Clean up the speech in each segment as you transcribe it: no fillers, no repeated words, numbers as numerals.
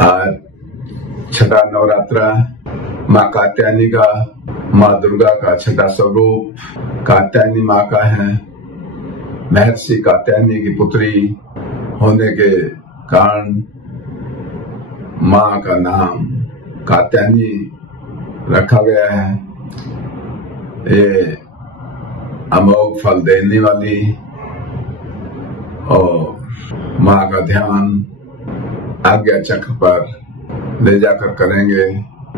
आज छठा नवरात्रा माँ कात्यायनी का, माँ दुर्गा का छठा स्वरूप कात्यायनी माँ का है। महर्षि कात्यायनी की पुत्री होने के कारण माँ का नाम कात्यायनी रखा गया है। ये अमोघ फल देने वाली और माँ का ध्यान आज्ञा चक्र पर ले जाकर करेंगे।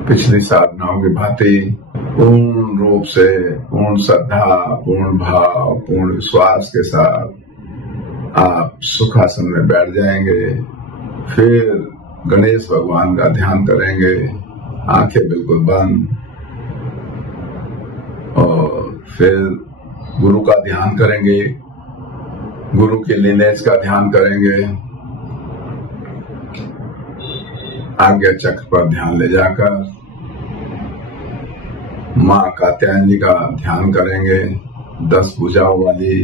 पिछली साधनाओं की भांति पूर्ण रूप से, पूर्ण श्रद्धा, पूर्ण भाव, पूर्ण विश्वास के साथ आप सुखासन में बैठ जाएंगे। फिर गणेश भगवान का ध्यान करेंगे, आंखें बिल्कुल बंद, और फिर गुरु का ध्यान करेंगे, गुरु के लिनेज का ध्यान करेंगे। आज्ञा चक्र पर ध्यान ले जाकर माँ कात्यायनी का ध्यान करेंगे। 10 भुजाओं वाली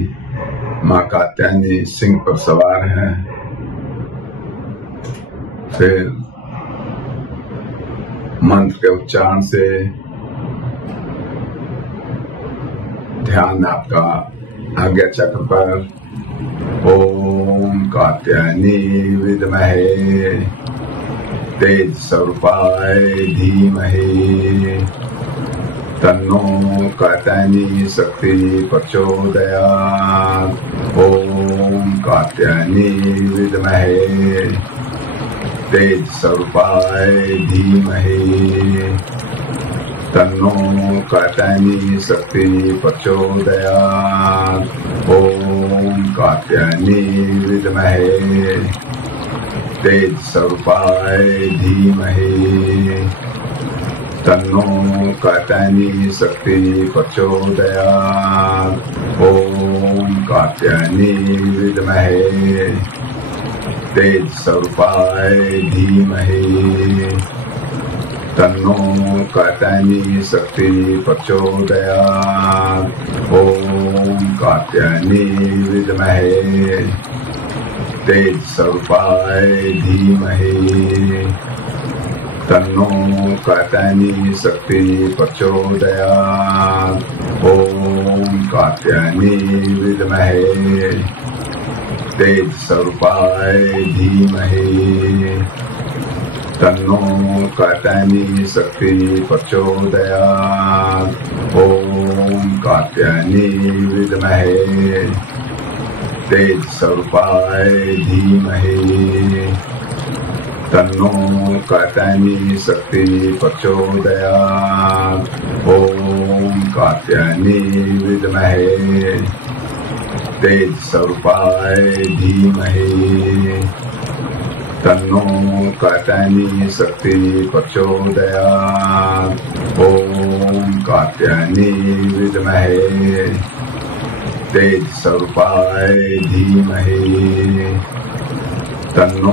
माँ कात्यायनी सिंह पर सवार है। फिर मंत्र के उच्चारण से ध्यान आपका आज्ञा चक्र पर। ओम कात्यायनी विद्महे तेज स्वरूपाय धीमहि तन्नो कात्यायनी शक्ति प्रचोदयात्। ओम कात्यायनी विद्महे तेज स्वरूपाय धीमहि तन्नो कात्यायनी शक्ति प्रचोदयात्। ओम कात्यायनी विद्महे तेज स्वरूपाय धीमहि तन्नो कात्यायनी शक्ति प्रचोदयात्। ओम कात्यायनी विद्महे तेज स्वरूपाय धीमहि तन्नो कात्यायनी शक्ति प्रचोदयात्। ओम कात्यायनी विद्महे तेज स्वरूपाय धीमहि तन्नो कात्यायनी शक्ति प्रचोदयात्। ओम कात्यायनी विद्महे तेज स्वरूपाय धीमहि तन्नो कात्यायनी शक्ति प्रचोदयात्। ओम कात्यायनी विद्महे तेज स्वरूपाय धीमहि तन्नो कात्यायनी शक्ति प्रचोदयात्। ओम कात्यायनी विद्महे तेज स्वरूपाय धीमहि तन्नो कात्यायनी शक्ति प्रचोदयात्। ओम कात्यायनी विद्महे तेज स्वरूपाय धीमहि तन्नो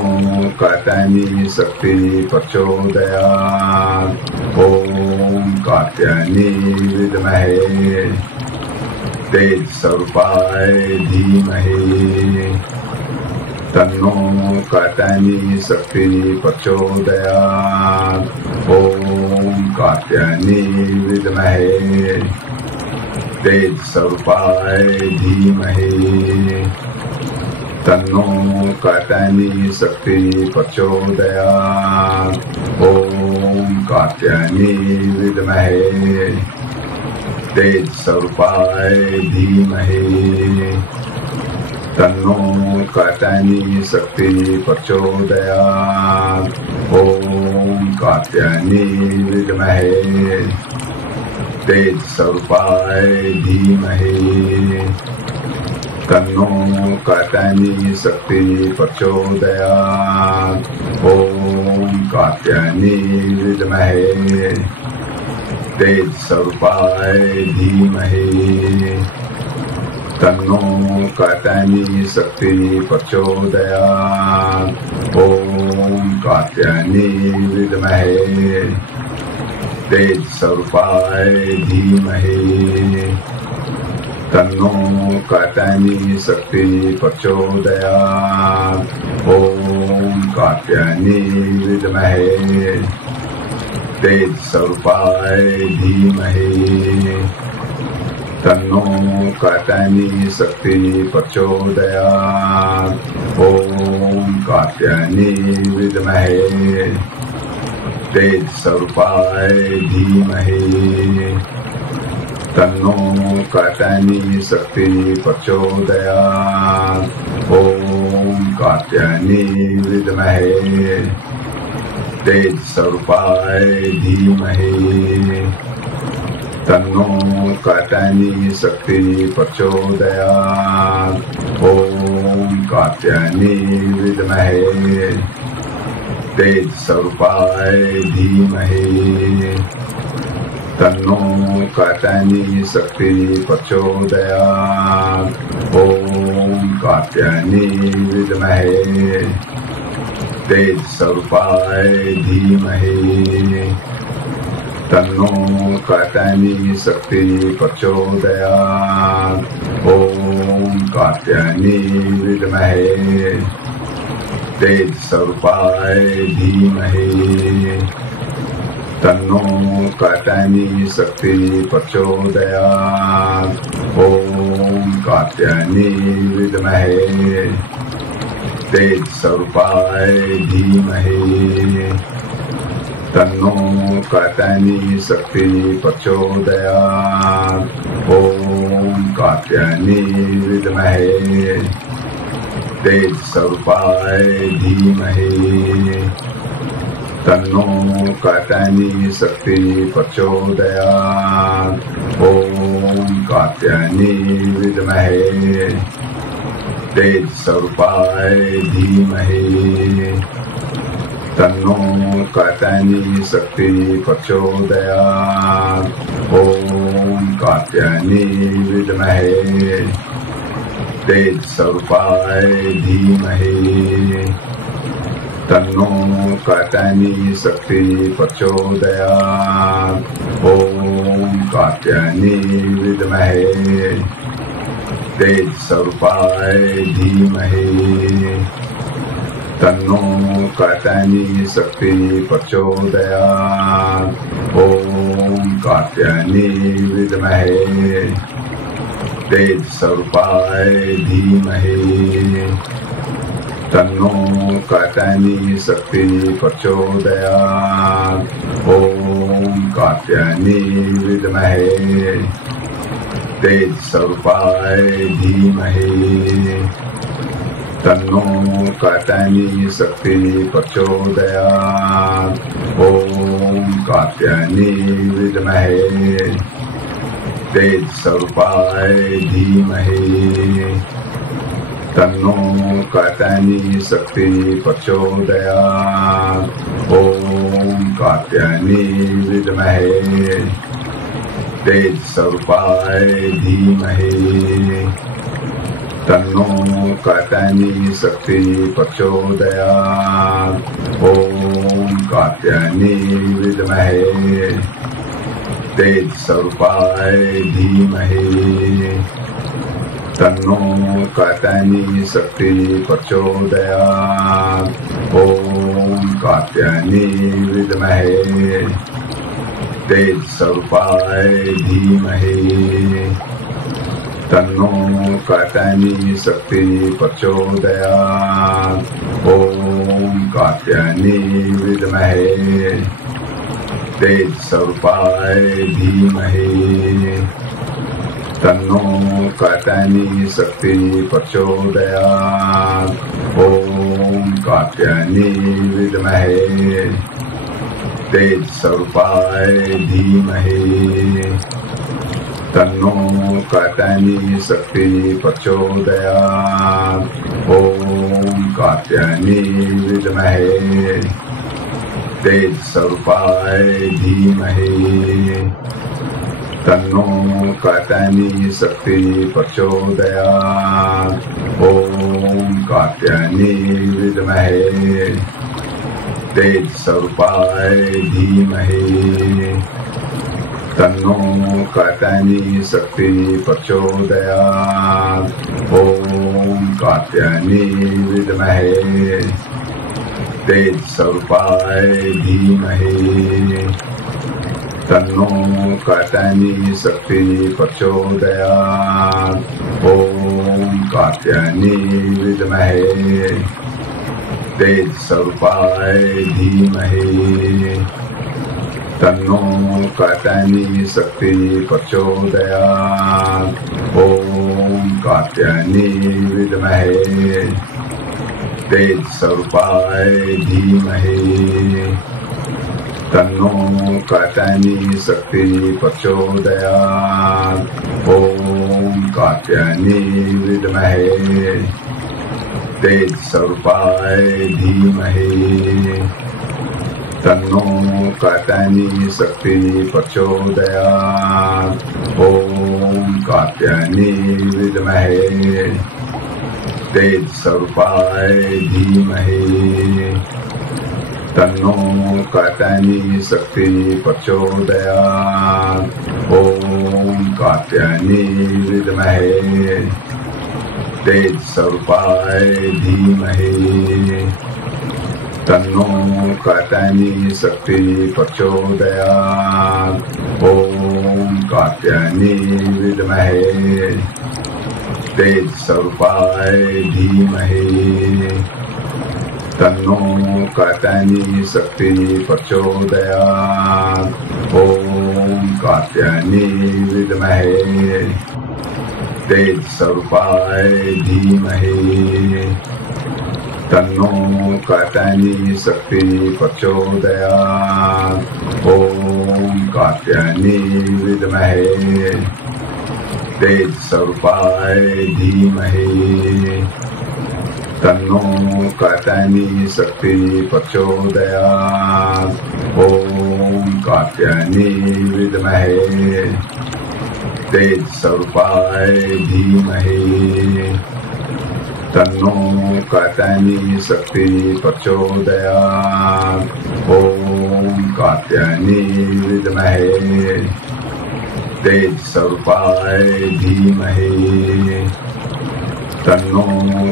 कात्यायनी शक्ति प्रचोदयात्। ओम कात्यायनी विद्महे तेज स्वरूपाय धीमहि तन्नो कात्यायनी शक्ति प्रचोदयात्। ओम कात्यायनी विद्महे तेज स्वरूपाय धीमहि तन्नो कात्यायनी शक्ति प्रचोदयात्। ओम कात्यायनी विद्महे तेज स्वरूपाय धीमहि तन्नो कात्यायनी शक्ति प्रचोदयात्। ओम कात्यायनी विद्महे तेज स्वरूपाय धीमहि तन्नो कात्यायनी शक्ति प्रचोदयात्। ओम कात्यायनी विद्महे तेज स्वरूपाय धीमहि तन्नो कात्यायनी शक्ति प्रचोदयात्। ओम कात्यायनी विद्महे तेज स्वरूपाय धीमहि तन्नो कात्यायनी शक्ति प्रचोदयात्। ओम कात्यायनी विद्महे तेज स्वरूपाय धीमहि तन्नो कात्यायनी शक्ति प्रचोदयात्। ओम कात्यायनी विद्महे तेज स्वरूपाय धीमहि तन्नो कात्यायनी शक्ति प्रचोदयात्। ओम कात्यायनी विद्महे तेज स्वरूपाय धीमहि तन्नो कात्यायनी शक्ति प्रचोदयात्। ओम कात्यायनी विद्महे तेज स्वरूपाय धीमहि तन्नो कात्यायनी शक्ति प्रचोदयात्। ओम कात्यायनी विद्महे तेज स्वरूपाय धीमहि तन्नो कात्यायनी शक्ति प्रचोदयात्। ओम कात्यायनी विद्महे तेज स्वरूपाय धीमहि तन्नो कात्यायनी शक्ति प्रचोदयात्। ओम कात्यायनी विद्महे तेज स्वरूपाय धीमहि तन्नो कात्यायनी शक्ति प्रचोदयात्। ओम कात्यायनी विद्महे तेज स्वरूपाय धीमहि तन्नो कात्यायनी शक्ति प्रचोदयात्। ओम कात्यायनी विद्महे तेज स्वरूपाय धीमहि तन्नो कात्यायनी शक्ति प्रचोदयात्। ओम कात्यायनी विद्महे तेज स्वरूपाय धीमहि तन्नो कात्यायनी शक्ति प्रचोदयात्। ओम कात्यायनी विद्महे तेज स्वरूपाय धीमहि तन्नो कात्यायनी शक्ति प्रचोदयात्। ओम कात्यायनी विद्महे तेज स्वरूपाय धीमहि तन्नो कात्यायनी शक्ति प्रचोदयात्। ओम कात्यायनी विद्महे तेज स्वरूपाय धीमहि तन्नो कात्यायनी शक्ति प्रचोदयात्। ओम कात्यायनी विद्महे तेज स्वरूपाय धीमहि तन्नो कात्यायनी शक्ति प्रचोदयात्। ओम कात्यायनी विद्महे तेज स्वरूपाय धीमहि तन्नो कात्यायनी शक्ति प्रचोदयात्। ओम कात्यायनी विद्महे तेज स्वरूपाय धीमहि तन्नो कात्यायनी शक्ति प्रचोदयात्। ओम कात्यायनी विद्महे तेज स्वरूपाय धीमहि तन्नो कात्यायनी शक्ति प्रचोदयात्। ओम कात्यायनी विद्महे तेज स्वरूपाय धीमहि तन्नो कात्यायनी शक्ति प्रचोदयात्। ओम कात्यायनी विद्महे तेज स्वरूपाय धीमहि तन्नो कात्यायनी शक्ति प्रचोदयात्। ओम कात्यायनी विद्महे तेज स्वरूपाय धीमहि तन्नो कात्यायनी शक्ति प्रचोदयात्। ओम कात्यायनी विद्महे तेज स्वरूपाय धीमहि तन्नो कात्यायनी शक्ति प्रचोदयात्। ओम कात्यायनी विद्महे तेज स्वरूपाय धीमहि तन्नो कात्यायनी शक्ति प्रचोदयात्। ओम कात्यायनी विद्महे तेज स्वरूपाय धीमहि तन्नो कात्यायनी शक्ति प्रचोदयात्। ओम कात्यायनी विद्महे तेज स्वरूपाय धीमहि तन्नो कात्यायनी शक्ति प्रचोदयात्। ओम कात्यायनी विद्महे तेज स्वरूपाय धीमहि तन्नो कात्यायनी शक्ति प्रचोदयात्। ओम कात्यायनी विद्महे तेज स्वरूपाय धीमहि तन्नो कात्यायनी शक्ति प्रचोदयात्। ओम कात्यायनी विद्महे तेज स्वरूपाय धीमहि तन्नो कात्यायनी शक्ति प्रचोदयात्। ओम कात्यायनी विद्महे तेज स्वरूपाय धीमहि तन्नो कात्यायनी शक्ति प्रचोदयात्। ओम कात्यायनी विद्महे तेज स्वरूपाय धीमहि तन्नो कात्यायनी शक्ति प्रचोदयात्। ओम कात्यायनी विद्महे तेज स्वरूपाय धीमहि तन्नो कात्यायनी शक्ति प्रचोदयात्। ओम कात्यायनी विद्महे तेज स्वरूपाय धीमहि तन्नो कात्यायनी शक्ति प्रचोदयात्। ओम कात्यायनी विद्महे तेज स्वरूपाय धीमहि तन्नो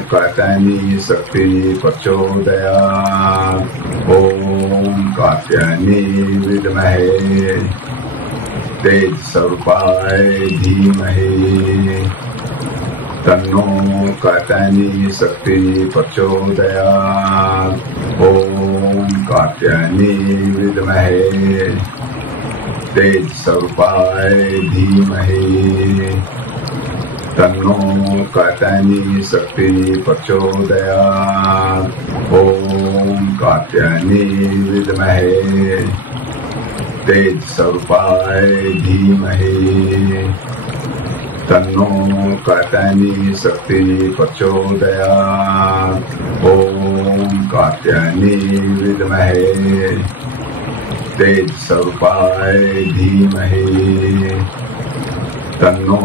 कात्यायनी शक्ति प्रचोदयात्। ओम कात्यायनी विद्महे तेज स्वरूपाय धीमहि तन्नो कात्यायनी शक्ति प्रचोदयात्। ओम कात्यायनी विद्महे तेज स्वरूपाय धीमहि तन्नो कात्यायनी शक्ति प्रचोदयात्। ओम कात्यायनी विद्महे तेज स्वरूपाय धीमहि तन्नो कात्यायनी शक्ति प्रचोदयात्। ओम कात्यायनी विद्महे तेज स्वरूपाय धीमहि तन्नो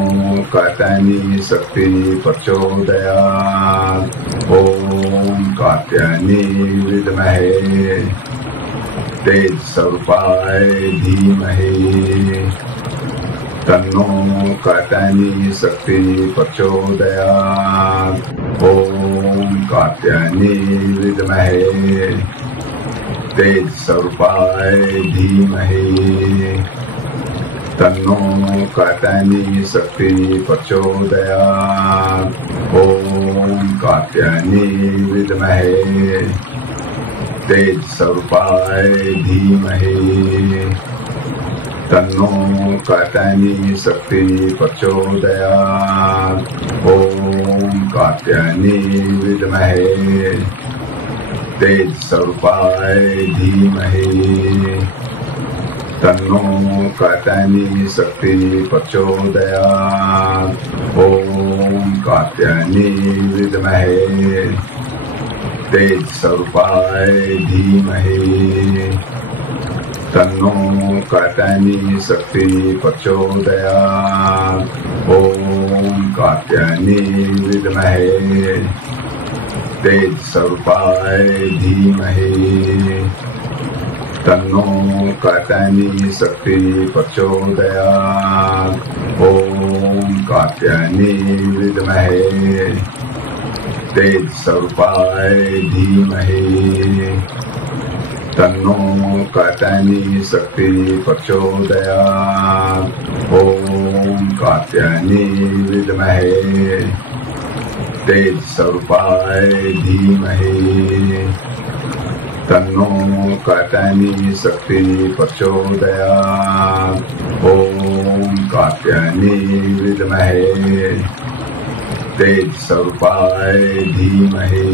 कात्यायनी शक्ति प्रचोदयात्। ओम कात्यायनी विद्महे तेज स्वरूपाय धीमहि तन्नो कात्यायनी शक्ति प्रचोदयात्। ओम कात्यायनी विद्महे तेज स्वरूपाय धीमहि तन्नो कात्यायनी शक्ति प्रचोदयात्। ओम कात्यायनी विद्महे तेज स्वरूपाय धीमहि तन्नो कात्यायनी शक्ति प्रचोदयात्। ओम कात्यायनी विद्महे तेज स्वरूपाय धीमहि तन्नो कात्यायनी शक्ति प्रचोदयात्। ओम कात्यायनी विद्महे तेज स्वरूपाय धीमहि तन्नो कात्यायनी शक्ति प्रचोदयात्। ओम कात्यायनी विद्महे तेज स्वरूपाय धीमहि तन्नो कात्यायनी शक्ति प्रचोदयात्। ओम कात्यायनी विद्महे तेज स्वरूपाय धीमहि तन्नो कात्यायनी शक्ति प्रचोदयात्। ओम कात्यायनी विद्महे तेज स्वरूपाय धीमहि तन्नो कात्यायनी शक्ति प्रचोदयात्। ओम कात्यायनी विद्महे तेज स्वरूपाय धीमहि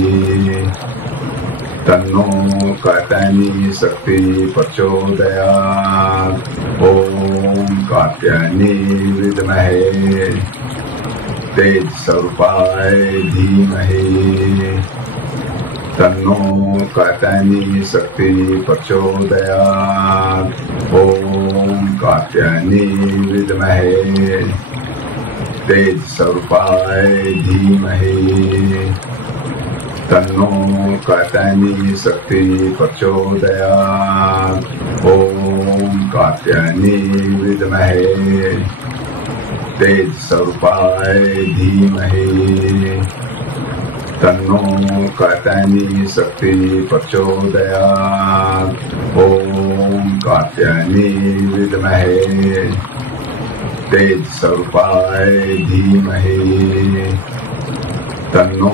तन्नो कात्यायनी शक्ति प्रचोदयात्। ओम कात्यायनी विद्महे तेज स्वरूपाय धीमहि तन्नो कात्यायनी शक्ति प्रचोदयात्। ओम कात्यायनी विद्महे तेज स्वरूपाय धीमहि तन्नो कात्यायनी शक्ति प्रचोदयात्। ओम कात्यायनी विद्महे तेज स्वरूपाय धीमहि तन्नो कात्यायनी शक्ति प्रचोदयात्। ओम कात्यायनी विद्महे तेज स्वरूपाय धीमहि तन्नो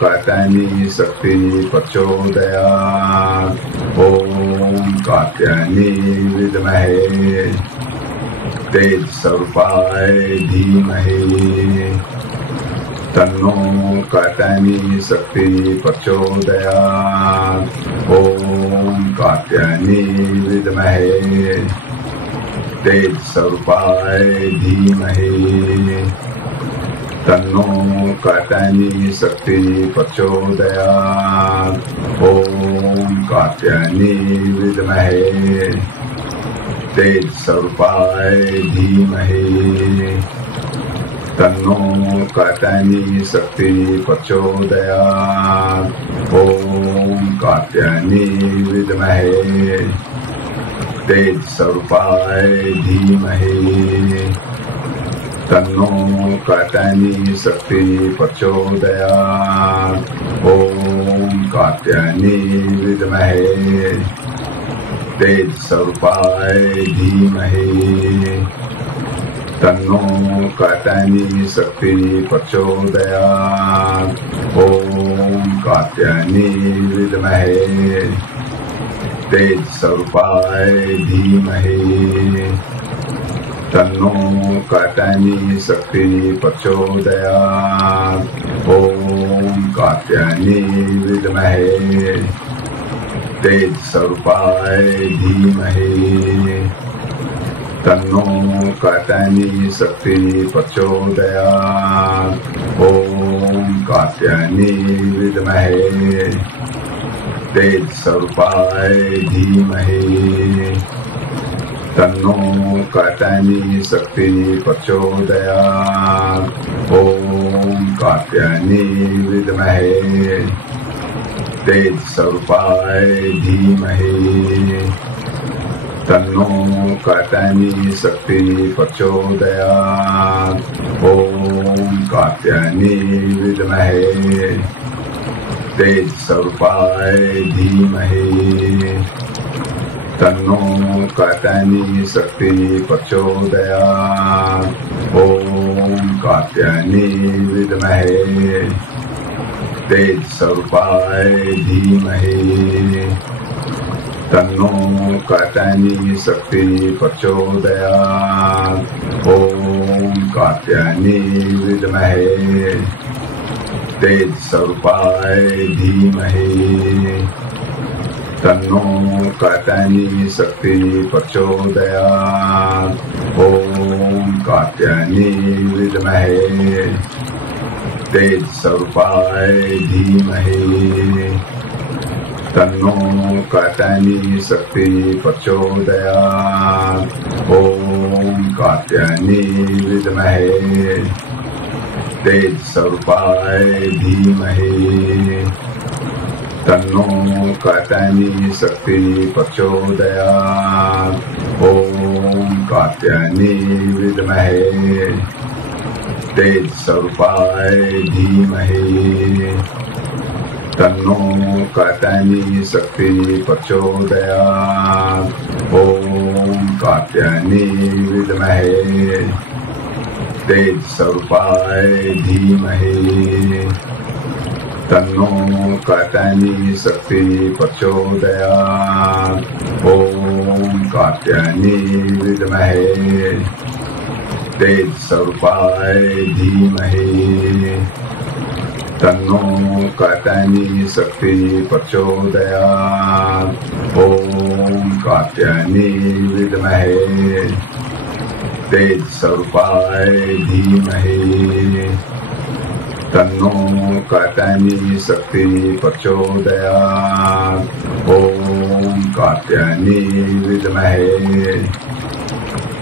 कात्यायनी शक्ति प्रचोदयात्। ओम कात्यायनी विद्महे तेज स्वरूपाय धीमहि तन्नो कात्यायनी शक्ति प्रचोदयात्। ओम कात्यायनी विद्महे तेज स्वरूपाय धीमहि तन्नो कात्यायनी शक्ति प्रचोदयात्। ओम कात्यायनी विद्महे तेज स्वरूपाय धीमहि तन्नो कात्यायनी शक्ति प्रचोदयात्। ओम कात्यायनी विद्महे तेज स्वरूपाय धीमहि तन्नो कात्यायनी शक्ति प्रचोदयात्। ओम कात्यायनी विद्महे तेज स्वरूपाय धीमहि तन्नो कात्यायनी शक्ति प्रचोदयात्। ओम कात्यायनी विद्महे तेज स्वरूपाय धीमहि तन्नो कात्यायनी शक्ति प्रचोदयात्। ओम कात्यायनी विद्महे तेज स्वरूपाय धीमहि तन्नो कात्यायनी शक्ति प्रचोदयात्। ओम कात्यायनी विद्महे तेज स्वरूपाय धीमहि तन्नो कात्यायनी शक्ति प्रचोदयात्। ओम कात्यायनी विद्महे तेज स्वरूपाय धीमहि तन्नो कात्यायनी शक्ति प्रचोदयात्। ओम कात्यायनी विद्महे तेज स्वरूपाय धीमहि तन्नो कात्यायनी शक्ति प्रचोदयात्। ओम कात्यायनी विद्महे तेज स्वरूपाय धीमहि तन्नो कात्यायनी शक्ति प्रचोदयात्। ओम कात्यायनी विद्महे तेज स्वरूपाय धीमहि तन्नो कात्यायनी शक्ति प्रचोदयात्। ओम कात्यायनी विद्महे तेज स्वरूपाय धीमहि तन्नो कात्यायनी शक्ति प्रचोदयात्। ओम कात्यायनी विद्महे तेज स्वरूपाय धीमहि तन्नो कात्यायनी शक्ति प्रचोदयात्। ओम कात्यायनी विद्महे तेज स्वरूपाय धीमहि तन्नो कात्यायनी शक्ति प्रचोदयात्। ओम कात्यायनी विद्महे तेज स्वरूपाय धीमहि तन्नो कात्यायनी शक्ति प्रचोदयात्। ओम कात्यायनी विद्महे तेज स्वरूपाय धीमहि तन्नो कात्यायनी शक्ति प्रचोदयात्। ओम कात्यायनी विद्महे तेज स्वरूपाय धीमहि तन्नो कात्यायनी शक्ति प्रचोदयात्। ओम कात्यायनी विद्महे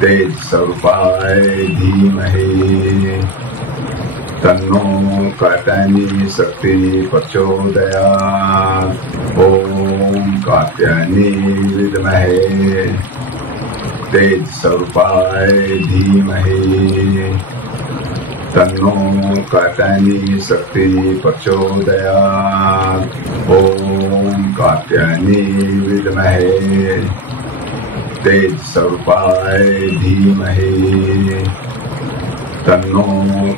तेज स्वरूपाय धीमहि तन्नो कात्यायनी शक्ति प्रचोदयात्। ओम कात्यायनी विद्महे तेज स्वरूपाय धीमहि तन्नो कात्यायनी शक्ति प्रचोदयात्। ओम कात्यायनी विद्महे तेज स्वरूपाय धीमहि तन्नो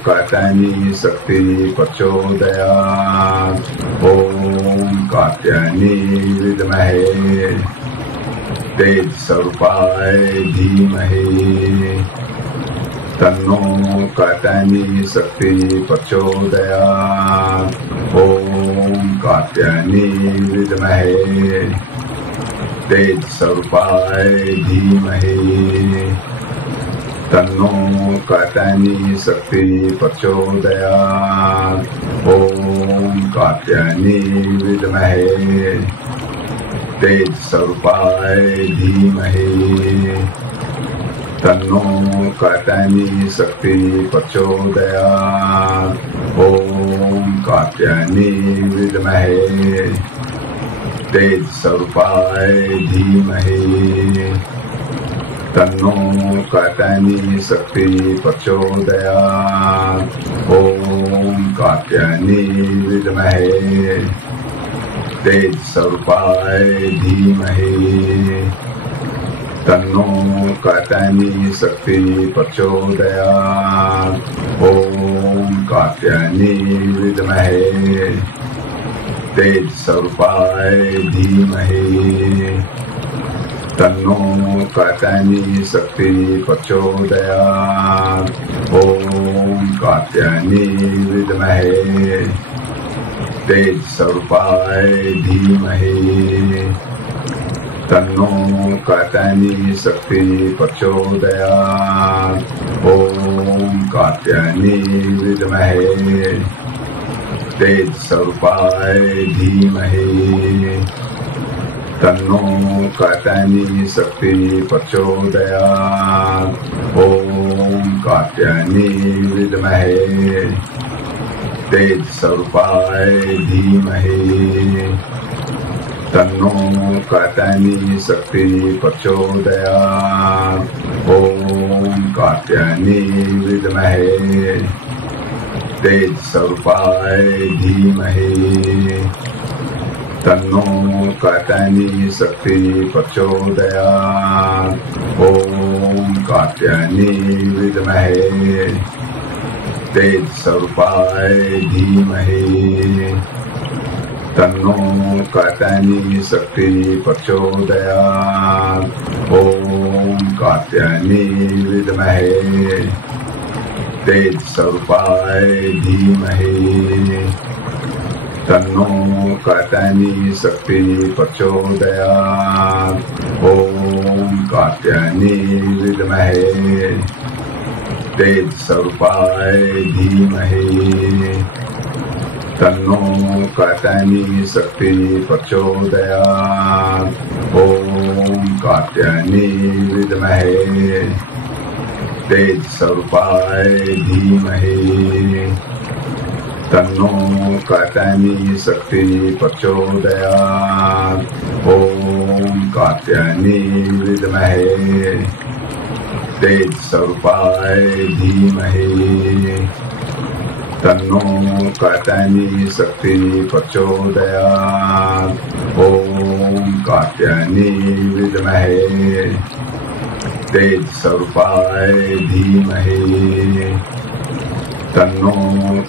कात्यायनी शक्ति प्रचोदयात्। ओम कात्यायनी विद्महे तेज स्वरूपाय धीमहि तन्नो कात्यायनी शक्ति प्रचोदयात्। ओम कात्यायनी विद्महे तेज स्वरूपाय धीमहि तन्नो कात्यायनी शक्ति प्रचोदयात्। ओम कात्यायनी विद्महे तेज स्वरूपाय धीमहि तन्नो कात्यायनी शक्ति प्रचोदयात्। ओम कात्यायनी विद्महे तेज स्वरूपाय धीमहि तन्नो कात्यायनी शक्ति प्रचोदयात्। ओम कात्यायनी विद्महे तेज स्वरूपाय धीमहि तन्नो कात्यायनी शक्ति प्रचोदयात्। ओम कात्यायनी विद्महे तेज स्वरूपाय धीमहि तन्नो कात्यायनी शक्ति प्रचोदयात्। ओम कात्यायनी विद्महे तेज स्वरूपाय धीमहि तन्नो कात्यायनी शक्ति प्रचोदयात्। ओम कात्यायनी विद्महे तेज स्वरूपाय धीमहि तन्नो कात्यायनी शक्ति प्रचोदयात्। ओम कात्यायनी विद्महे तेज स्वरूपाय धीमहि तन्नो कात्यायनी शक्ति प्रचोदयात्। ओम कात्यायनी विद्महे तेज स्वरूपाय धीमहि तन्नो कात्यायनी शक्ति प्रचोदयात्। ओम कात्यायनी विद्महे तेज स्वरूपाय धीमहि तन्नो कात्यायनी शक्ति प्रचोदयात्। ओम कात्यायनी विद्महे तेज स्वरूपाय धीमहि तन्नो कात्यायनी शक्ति प्रचोदयात्। ओम कात्यायनी विद्महे तेज स्वरूपाय धीमहि तन्नो कात्यायनी शक्ति प्रचोदयात्। ओम कात्यायनी विद्महे तेज स्वरूपाय धीमहि तन्नो कात्यायनी शक्ति प्रचोदयात्। ओम कात्यायनी विद्महे तेज स्वरूपाय धीमहि तन्नो कात्यायनी शक्ति प्रचोदयात्। ओम कात्यायनी विद्महे तेज स्वरूपाय धीमहि तन्नो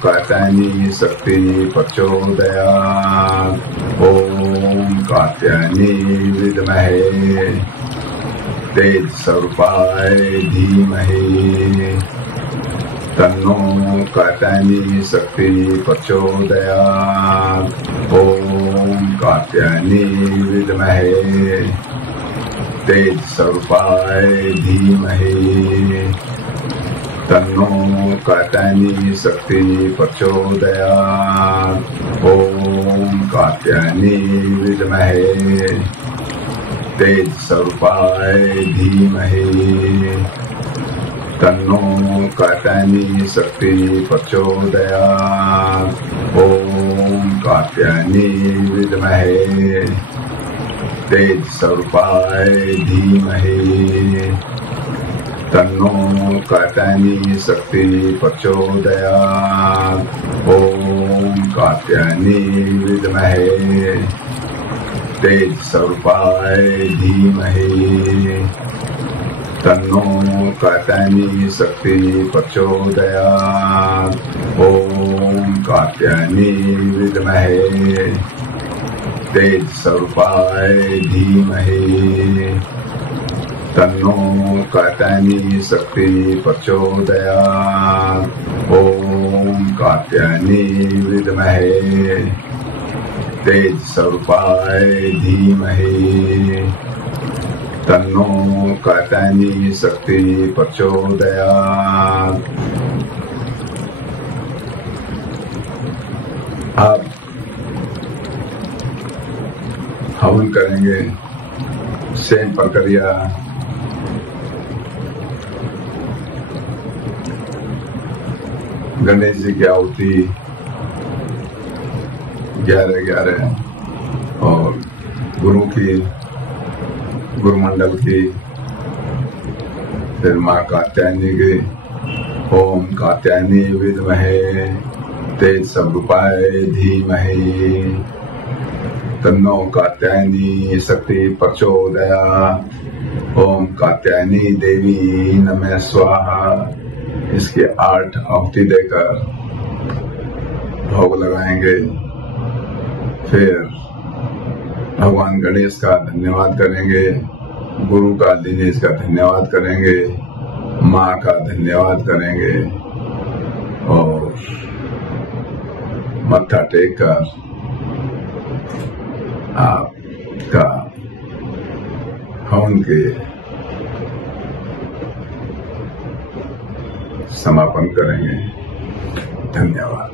कात्यायनी शक्ति प्रचोदयात्। ओम कात्यायनी विद्महे तेज स्वरूपाय धीमहि तन्नो कात्यायनी शक्ति प्रचोदयात्। ओम कात्यायनी विद्महे तेज स्वरूपाय धीमहि तन्नो कात्यायनी शक्ति प्रचोदयात्। ओम कात्यायनी विद्महे तेज स्वरूपाय धीमहि तन्नो कात्यायनी शक्ति प्रचोदयात्। ओम कात्यायनी विद्महे तेज स्वरूपाय धीमहि तन्नो कात्यायनी शक्ति प्रचोदयात्। ओम कात्यायनी विद्महे तेज स्वरूपाय धीमहि तन्नो कात्यायनी शक्ति प्रचोदयात्। ओम कात्यायनी विद्महे तेज स्वरूपाय धीमहि तन्नो कात्यायनी शक्ति प्रचोदयात्। ओम कात्यायनी विद्महे तेज स्वरूपाय धीमहि तन्नो कात्यायनी शक्ति प्रचोदयात्। अब हवन करेंगे। सेम प्रक्रिया गणेश जी की आहुति 11-11 और गुरु की गुरुमंडल की, फिर माँ कात्यायनी की। ओम कात्यायनी विद्महे तेज स्वरूपाय धीमहि तन्नो कात्यायनी शक्ति प्रचोदयात्। ओम कात्यायनी देवी नमः स्वाहा। इसकी 8 आहुति देकर भोग लगाएंगे। फिर भगवान गणेश का धन्यवाद करेंगे, गुरु का दिनेश का धन्यवाद करेंगे, माँ का धन्यवाद करेंगे और मत्था टेक कर आपका हवन के समापन करेंगे। धन्यवाद।